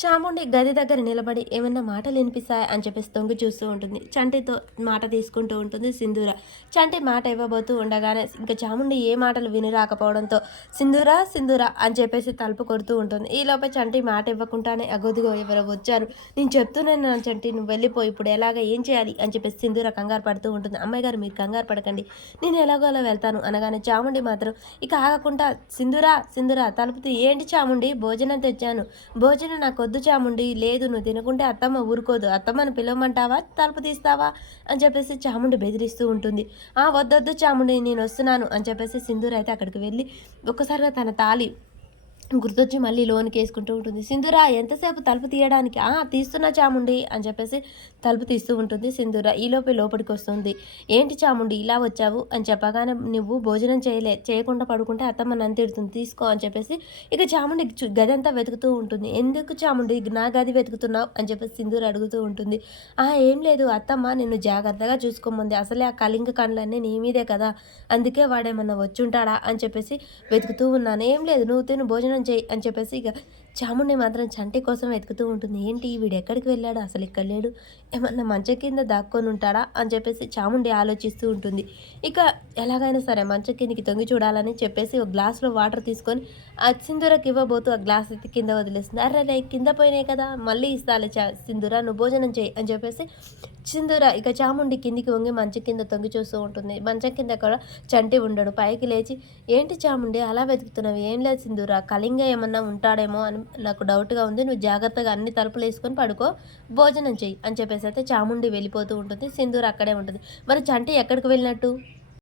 చాముండి గది దగ్గర నిలబడి ఏమన్నా మాటలు వినిపిస్తాయా అని చెప్పేసి తొంగి చూస్తూ ఉంటుంది. చంటితో మాట తీసుకుంటూ ఉంటుంది సింధూర. చంటి మాట ఇవ్వబోతూ ఉండగానే ఇంకా చాముండి ఏ మాటలు విని రాకపోవడంతో సింధూర సింధూర అని చెప్పేసి తలుపు కొడుతూ ఉంటుంది. ఈ లోపల చంటి మాట ఇవ్వకుండానే అగోదిగో ఎవరో వచ్చారు. నేను చెప్తున్నాను నా చంటి నువ్వు వెళ్ళిపోయి ఇప్పుడు ఎలాగ ఏం చేయాలి అని చెప్పేసి సింధూర కంగారు పడుతూ ఉంటుంది. అమ్మాయి గారు మీరు కంగారు పడకండి. నేను ఎలాగో అలా వెళ్తాను అనగానే చాముండి మాత్రం ఇక ఆగకుండా సింధూర సింధూర తలుపుతూ ఏంటి చాముండి భోజనం తెచ్చాను. భోజనం నాకు వద్దు చాముండి లేదు నువ్వు తినకుంటే అత్తమ్మ ఊరుకోదు. అత్తమ్మను పిలవమంటావా? తలుపు తీస్తావా? అని చెప్పేసి చాముండి బెదిరిస్తూ ఉంటుంది. ఆ వద్దొద్దు చాముండి నేను వస్తున్నాను. అని చెప్పేసి సింధూర్ అయితే అక్కడికి వెళ్ళి ఒక్కసారిగా తన తాళి గుర్తొచ్చి మళ్ళీ లోనికి వేసుకుంటూ ఉంటుంది. సింధూర ఎంతసేపు తలుపు తీయడానికి? ఆ తీస్తున్నా చాముండి అని చెప్పేసి తలుపు తీస్తూ ఉంటుంది సింధూర. ఈలోపే లోపలికి వస్తుంది. ఏంటి చాముండి ఇలా వచ్చావు? అని చెప్పగానే నువ్వు భోజనం చేయలే చేయకుండా పడుకుంటే అత్తమ్మ నన్ను తిడుతుంది తీసుకో అని చెప్పేసి ఇక చాముండి చు- గది అంతా వెతుకుతూ ఉంటుంది. ఎందుకు చాముండి నా గది వెతుకుతున్నావు? అని చెప్పేసి సింధూర అడుగుతూ ఉంటుంది. ఆ ఏం లేదు అత్తమ్మ నిన్ను జాగ్రత్తగా చూసుకోమంది. అసలే ఆ కళింగ కండ్లన్నీ నీ మీదే కదా. అందుకే వాడేమన్నా వచ్చుంటాడా? అని చెప్పేసి వెతుకుతూ ఉన్నాను. ఏం లేదు నువ్వు తిను భోజనం చేయి అని చెప్పేసి ఇక చాముండి మాత్రం చంటి కోసం వెతుకుతూ ఉంటుంది. ఏంటి వీడు ఎక్కడికి వెళ్ళాడు? అసలు ఇక్కడ లేడు. ఏమన్నా మంచం కింద దాక్కొని ఉంటాడా? అని చెప్పేసి చాముండి ఆలోచిస్తూ ఉంటుంది. ఇక ఎలాగైనా సరే మంచం కిందకి తొంగి చూడాలని చెప్పేసి ఒక గ్లాస్లో వాటర్ తీసుకొని ఆ సింధూరకి ఇవ్వబోతూ ఆ గ్లాస్ ఎత్తి కింద వదిలేస్తుంది. అరే కింద పోయినాయి కదా. మళ్ళీ ఇస్తాలే చా సింధూర నువ్వు భోజనం చేయి అని చెప్పేసి సింధూర ఇక చాముండి కిందికి వంగి మంచం కింద తొంగి చూస్తూ ఉంటుంది. మంచం కింద కూడా చంటి ఉండడు. పైకి లేచి ఏంటి చాముండి అలా వెతుకుతున్నావు? ఏం లేదు సింధూర కళింగ ఏమన్నా ఉంటాడేమో అని నాకు డౌట్గా ఉంది. నువ్వు జాగ్రత్తగా అన్ని తలుపులు వేసుకొని పడుకో భోజనం చెయ్యి అని చెప్పేసి అయితే చాముండి వెళ్ళిపోతూ ఉంటుంది. సింధూర అక్కడే ఉంటుంది. మరి చంటి ఎక్కడికి వెళ్ళినట్టు?